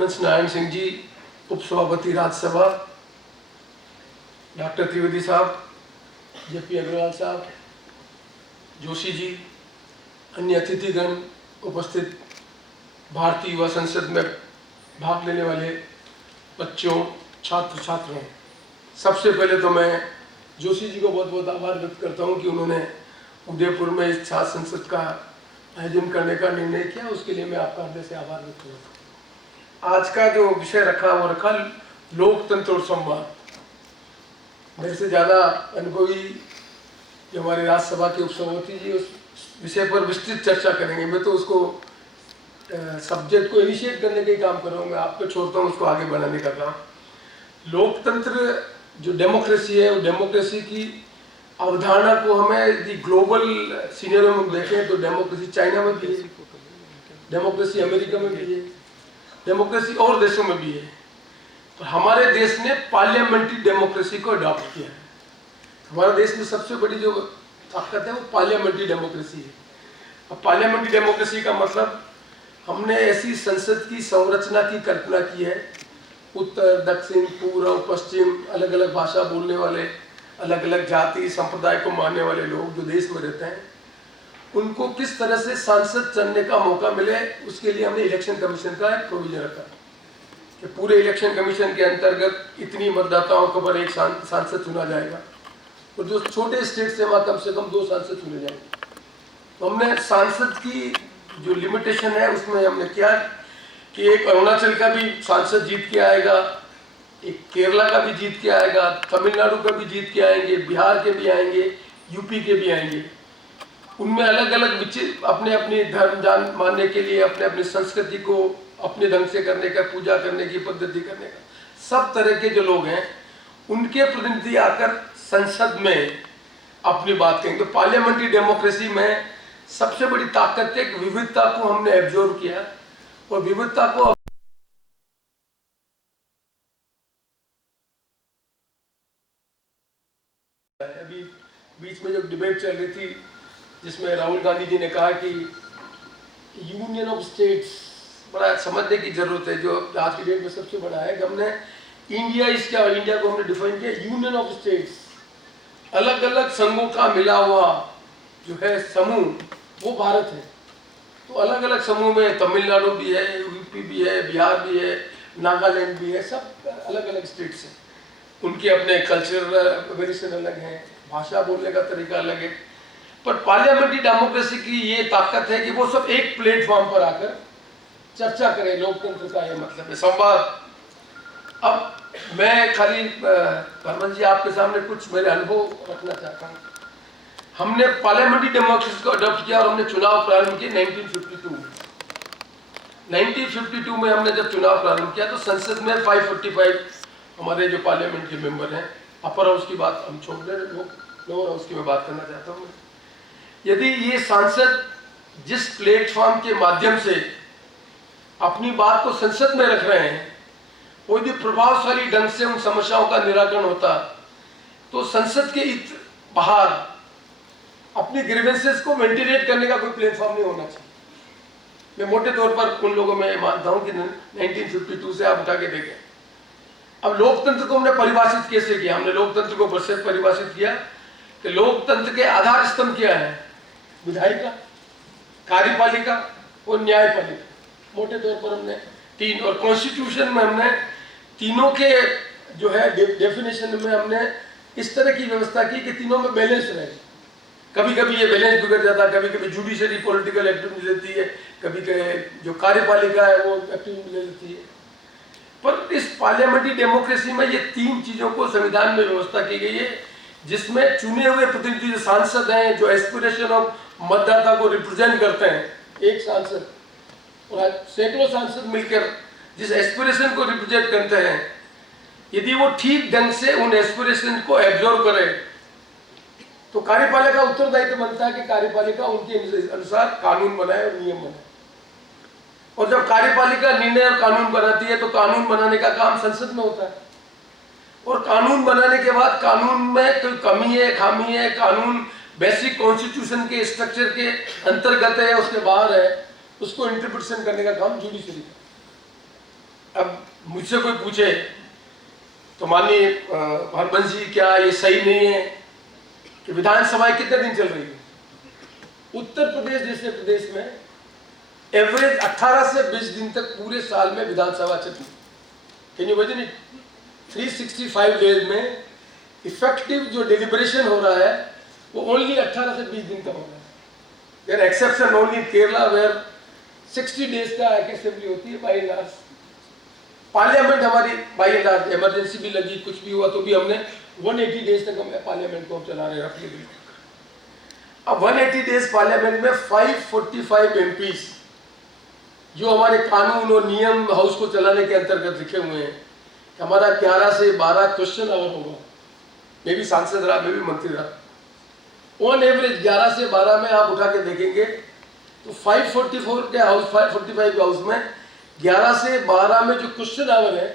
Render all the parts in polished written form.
हरिवंश नारायण सिंह जी, उप सभापति राज्यसभा, डॉक्टर त्रिवेदी साहब, जेपी अग्रवाल साहब, जोशी जी, अन्य अतिथिगण, उपस्थित भारतीय युवा संसद में भाग लेने वाले बच्चों, छात्र छात्राओं, सबसे पहले तो मैं जोशी जी को बहुत बहुत आभार व्यक्त करता हूं कि उन्होंने उदयपुर में इस छात्र संसद का आयोजन करने का निर्णय किया। उसके लिए मैं आपका हृदय से आभार व्यक्त करता हूँ। आज का जो विषय रखा वो रखा लोकतंत्र और संवाद। मेरे से ज़्यादा अनुभवी जो हमारे राज्यसभा के उपसभापति जी उस विषय पर विस्तृत चर्चा करेंगे। मैं तो उसको सब्जेक्ट को इनिशिएट करने का ही काम कर रहा हूँ, मैं आपको छोड़ता हूँ उसको आगे बढ़ाने का काम। लोकतंत्र जो डेमोक्रेसी है, वो डेमोक्रेसी की अवधारणा को हमें यदि ग्लोबल सीनियरों में देखें तो डेमोक्रेसी चाइना में भी है, डेमोक्रेसी अमेरिका में भी है, डेमोक्रेसी और देशों में भी है। तो हमारे देश ने पार्लियामेंट्री डेमोक्रेसी को अडॉप्ट किया है। हमारे देश में सबसे बड़ी जो ताकत है वो पार्लियामेंट्री डेमोक्रेसी है। अब पार्लियामेंट्री डेमोक्रेसी का मतलब हमने ऐसी संसद की संरचना की कल्पना की है, उत्तर, दक्षिण, पूर्व, पश्चिम, अलग अलग भाषा बोलने वाले, अलग अलग जाति संप्रदाय को मानने वाले लोग जो देश में रहते हैं, उनको किस तरह से सांसद चुनने का मौका मिले, उसके लिए हमने इलेक्शन कमीशन का एक प्रोविजन रखा कि पूरे इलेक्शन कमीशन के अंतर्गत इतनी मतदाताओं को पर एक सांसद चुना जाएगा और जो छोटे स्टेट से वहाँ कम से कम 2 सांसद चुने जाएंगे। तो हमने सांसद की जो लिमिटेशन है उसमें हमने क्या कि एक अरुणाचल का भी सांसद जीत के आएगा, एक केरला का भी जीत के आएगा, तमिलनाडु का भी जीत के आएंगे, बिहार के भी आएंगे, यूपी के भी आएंगे। उनमें अलग अलग अपने अपने धर्म जान मानने के लिए, अपने अपनी संस्कृति को अपने ढंग से करने का, पूजा करने की पद्धति करने का, सब तरह के जो लोग हैं उनके प्रतिनिधि आकर संसद में अपनी बात कहेंगे। तो पार्लियामेंट्री डेमोक्रेसी में सबसे बड़ी ताकत है कि विविधता को हमने एब्जॉर्व किया और विविधता को अभी बीच में जो डिबेट चल रही थी जिसमें राहुल गांधी जी ने कहा कि यूनियन ऑफ स्टेट्स बड़ा समझने की जरूरत है। जो आज की डेट में सबसे बड़ा है कि हमने इंडिया को हमने डिफाइन किया यूनियन ऑफ स्टेट्स, अलग अलग संघों का मिला हुआ जो है समूह, वो भारत है। तो अलग अलग समूह में तमिलनाडु भी है, यूपी भी है, बिहार भी है, नागालैंड भी है, सब अलग अलग स्टेट्स हैं। उनके अपने कल्चरल वेरिएशन अलग है, भाषा बोलने का तरीका अलग है। पर पार्लियामेंट्री डेमोक्रेसी की ये ताकत है कि वो सब एक प्लेटफॉर्म पर आकर चर्चा करें। लोकतंत्र का ये मतलब है संवाद। अब मैं खाली हरमन जी आपके सामने कुछ मेरे अनुभव रखना चाहता हूँ। हमने पार्लियामेंट्री डेमोक्रेसी को अडॉप्ट किया और हमने चुनाव प्रारंभ किए 1952 में। 1952 में हमने जब चुनाव प्रारंभ किया तो संसद में 545 हमारे जो पार्लियामेंट के मेंबर हैं, अपर हाउस की बात हम छोड़ दें, लोअर हाउस की मैं बात करना चाहता हूँ। यदि ये सांसद जिस प्लेटफॉर्म के माध्यम से अपनी बात को संसद में रख रहे हैं वो यदि प्रभावशाली ढंग से उन समस्याओं का निराकरण होता तो संसद के बाहर अपनी ग्रीवेंसेस को वेंटिलेट करने का कोई प्लेटफॉर्म नहीं होना चाहिए। मैं मोटे तौर पर उन लोगों में मानता हूं कि 1952 से आप उठा के देखें। अब लोकतंत्र को हमने परिभाषित कैसे किया? हमने लोकतंत्र को बस परिभाषित किया कि लोकतंत्र के आधार स्तंभ क्या है? विधायिका, कार्यपालिका और न्यायपालिका। मोटे तौर पर हमने 3, और कॉन्स्टिट्यूशन में हमने तीनों के जो है डेफिनेशन में हमने इस तरह की व्यवस्था की कि तीनों में बैलेंस रहे। कभी कभी ये बैलेंस बिगड़ जाता है, कभी कभी जुडिशरी पॉलिटिकल एक्टिविटी लेती है, कभी जो कार्यपालिका है वो एक्टिविटी ले लेती है। पर इस पार्लियामेंट्री डेमोक्रेसी में ये 3 चीजों को संविधान में व्यवस्था की गई है, जिसमें चुने हुए प्रतिनिधि जो सांसद हैं, जो एस्पिरेशन ऑफ मतदाता को रिप्रेजेंट करते हैं, एक सांसद और सैकड़ों सांसद मिलकर जिस एस्पिरेशन को रिप्रेजेंट करते हैं, यदि वो ठीक ढंग से उन एस्पिरेशन को एब्जॉर्व करे तो कार्यपालिका उत्तरदायित्व बनता है कि कार्यपालिका उनके अनुसार कानून बनाए और नियम बनाए। और जब कार्यपालिका निर्णय और कानून बनाती है तो कानून बनाने का काम संसद में होता है, और कानून बनाने के बाद कानून में कोई कमी है, खामी है, कानून बेसिक कॉन्स्टिट्यूशन के स्ट्रक्चर के अंतर्गत है, उसके बाहर है, उसको इंटरप्रिटेशन करने का काम जुडिशरी का। मुझसे कोई पूछे तो माननीय हरबंस जी, क्या ये सही नहीं है कि विधानसभाएं कितने दिन चल रही है? उत्तर प्रदेश जैसे प्रदेश में एवरेज 18 से 20 दिन तक पूरे साल में विधानसभा चलती है। Can you imagine it? 365 days में इफेक्टिव जो डिलिब्रेशन हो रहा है वो ओनली 18 से 20 दिन का हो रहा है। There exception only Kerala where 60 days का असेंबली होती है बाई एंड लार्ज। पार्लियामेंट हमारी बाई एंड लार्ज, इमरजेंसी भी लगी, कुछ भी हुआ तो भी हमने 180 डेज तक हम पार्लियामेंट को हम चला रहे हैं रफली। अब 180 डेज पार्लियामेंट में 545 एमपीज जो हमारे कानून और नियम हाउस को चलाने के अंतर्गत लिखे हुए हैं कि हमारा 11 से 12 क्वेश्चन आवर होगा। मैं भी सांसद रहा, मैं भी मंत्री रहा। ऑन एवरेज 11 से 12 में आप उठा के देखेंगे तो 544 के हाउस, 545 के हाउस में 11 से 12 में जो क्वेश्चन आवर है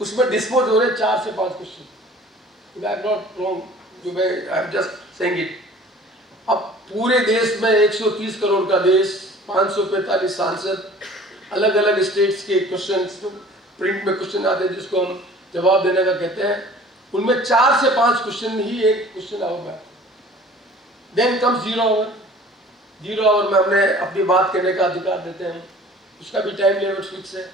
उसमें डिस्पोज हो रहे 4 से 5 question. I am not wrong, I am just saying it. अब पूरे देश में 130 करोड़ का देश, 545 सांसद, अलग अलग स्टेट्स के क्वेश्चन, प्रिंट में क्वेश्चन आते हैं जिसको हम जवाब देने का कहते हैं, उनमें 4 से 5 क्वेश्चन ही एक क्वेश्चन आवर में। Then come 0 hour. 0 आवर में हमने अपनी बात कहने का अधिकार देते हैं, उसका भी टाइम लिमिट फिक्स है।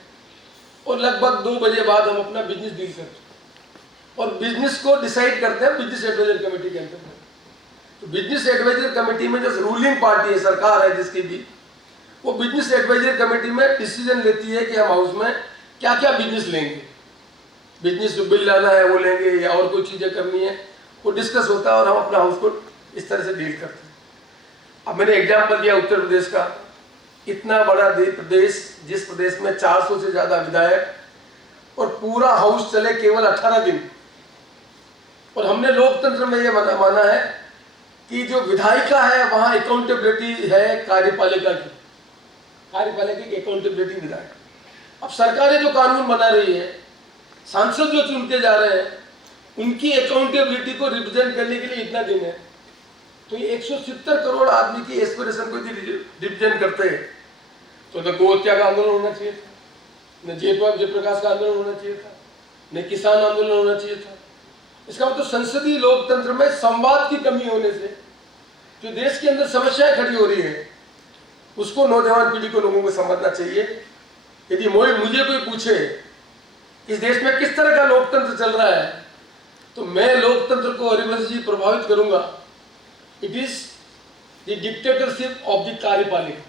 और लगभग 2 बजे बाद हम अपना बिजनेस डील करते हैं और बिजनेस को डिसाइड करते हैं बिजनेस एडवाइजर कमेटी के अंतर्गत। तो बिजनेस एडवाइजर कमेटी में जो रूलिंग पार्टी है, सरकार है जिसकी भी, वो बिजनेस एडवाइजर कमेटी में डिसीजन लेती है कि हम हाउस में क्या क्या बिजनेस लेंगे। बिजनेस जो बिल लाना है वो लेंगे या और कोई चीज़ें करनी है, वो डिस्कस होता है और हम अपना हाउस को इस तरह से डील करते हैं। अब मैंने एग्जाम्पल दिया उत्तर प्रदेश का। इतना बड़ा प्रदेश, जिस प्रदेश में 400 से ज़्यादा विधायक और पूरा हाउस चले केवल 18 दिन। और हमने लोकतंत्र में ये माना है कि जो विधायिका है वहाँ अकाउंटेबिलिटी है कार्यपालिका की, कार्यपालिका की अकाउंटेबिलिटी विधायक। अब सरकारें जो कानून बना रही है, सांसद जो चुनते जा रहे हैं, उनकी अकाउंटेबिलिटी को रिप्रेजेंट करने के लिए इतना दिन है। तो ये 170 करोड़ आदमी की एस्पिरेशन को यदि रिप्रेजेंट करते हैं तो न गो हत्या का आंदोलन होना चाहिए था, न जयप्रकाश का आंदोलन होना चाहिए था, न किसान आंदोलन होना चाहिए था। इसका मतलब संसदीय लोकतंत्र में संवाद की कमी होने से जो देश के अंदर समस्याएं खड़ी हो रही है उसको नौजवान पीढ़ी को, लोगों को समझना चाहिए। यदि मुझे कोई पूछे इस देश में किस तरह का लोकतंत्र चल रहा है तो मैं लोकतंत्र को हरिवंश जी प्रभावित करूंगा। It is the dictatorship of the कार्यपालिका,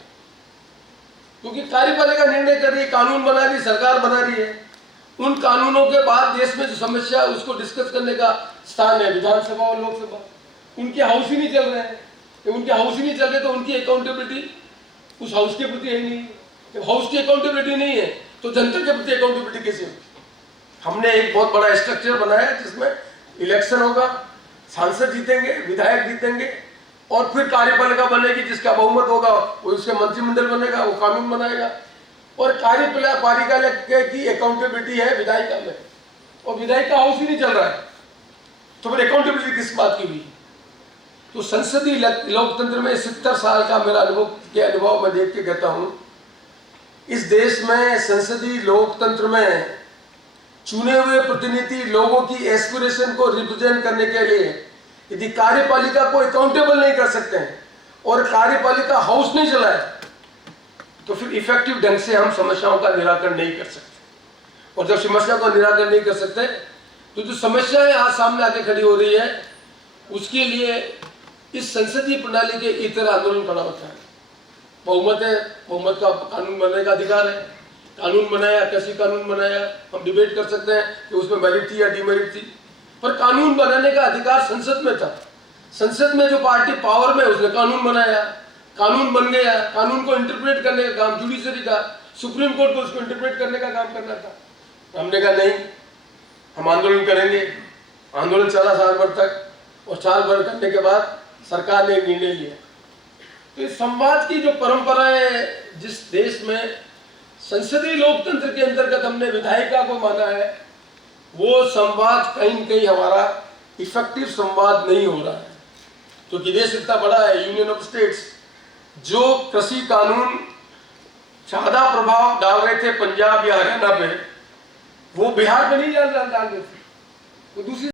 क्योंकि कार्यपालिका निर्णय कर रही है, कानून बना रही है, सरकार बना रही है। उन कानूनों के बाद देश में जो समस्या है उसको डिस्कस करने का स्थान है विधानसभा और लोकसभा। उनके हाउस ही नहीं चल रहे हैं। जब उनके हाउस ही नहीं चल रहे तो उनकी अकाउंटेबिलिटी उस हाउस के प्रति है ही नहीं। जब हाउस की अकाउंटेबिलिटी नहीं है तो जनता के प्रति अकाउंटेबिलिटी कैसे होगी? हमने एक बहुत बड़ा स्ट्रक्चर बनाया जिसमें इलेक्शन होगा, सांसद जीतेंगे, विधायक जीतेंगे और फिर कार्यपालिका बनेगी, जिसका बहुमत होगा वो उसके मंत्रिमंडल बनेगा, वो कानून बनाएगा। और कार्यपालिका की अकाउंटेबिलिटी है विधायिका में, और विधायिका हाउस ही नहीं चल रहा है तो फिर अकाउंटेबिलिटी किस बात की हुई? तो संसदीय लोकतंत्र में 70 साल का मेरा अनुभव मैं देख के कहता हूं, इस देश में संसदीय लोकतंत्र में चुने हुए प्रतिनिधि लोगों की एस्पिरेशन को रिप्रेजेंट करने के लिए यदि कार्यपालिका को अकाउंटेबल नहीं कर सकते हैं और कार्यपालिका हाउस नहीं चलाए तो फिर इफेक्टिव ढंग से हम समस्याओं का निराकरण नहीं कर सकते। और जब समस्या का निराकरण नहीं कर सकते तो जो समस्याएं आज सामने आके खड़ी हो रही है उसके लिए इस संसदीय प्रणाली के इतर आंदोलन खड़ा होता है। बहुमत है, बहुमत का कानून बनने का अधिकार है, कानून बनाया, कैसी कानून बनाया, हम डिबेट कर सकते हैं कि उसमें मेरिट थी या डिमेरिट थी, पर कानून बनाने का अधिकार संसद में था। संसद में जो पार्टी पावर में उसने कानून बनाया, कानून बन गया, कानून को इंटरप्रेट करने का काम जुडिशरी का, सुप्रीम कोर्ट को उसको इंटरप्रेट करने का काम करना था। हमने कहा नहीं, हम आंदोलन करेंगे। आंदोलन चला साल भर तक, और साल भर करने के बाद सरकार ने एक निर्णय लिया। तो इस संवाद की जो परंपरा है, जिस देश में संसदीय लोकतंत्र के अंतर्गत हमने विधायिका को माना है, वो संवाद कहीं न कहीं हमारा इफेक्टिव संवाद नहीं हो रहा है। क्योंकि देश इतना बड़ा है, यूनियन ऑफ स्टेट्स, जो कृषि कानून ज्यादा प्रभाव डाल रहे थे पंजाब या हरियाणा पे, वो बिहार में नहीं डाल रहे थे, वो दूसरी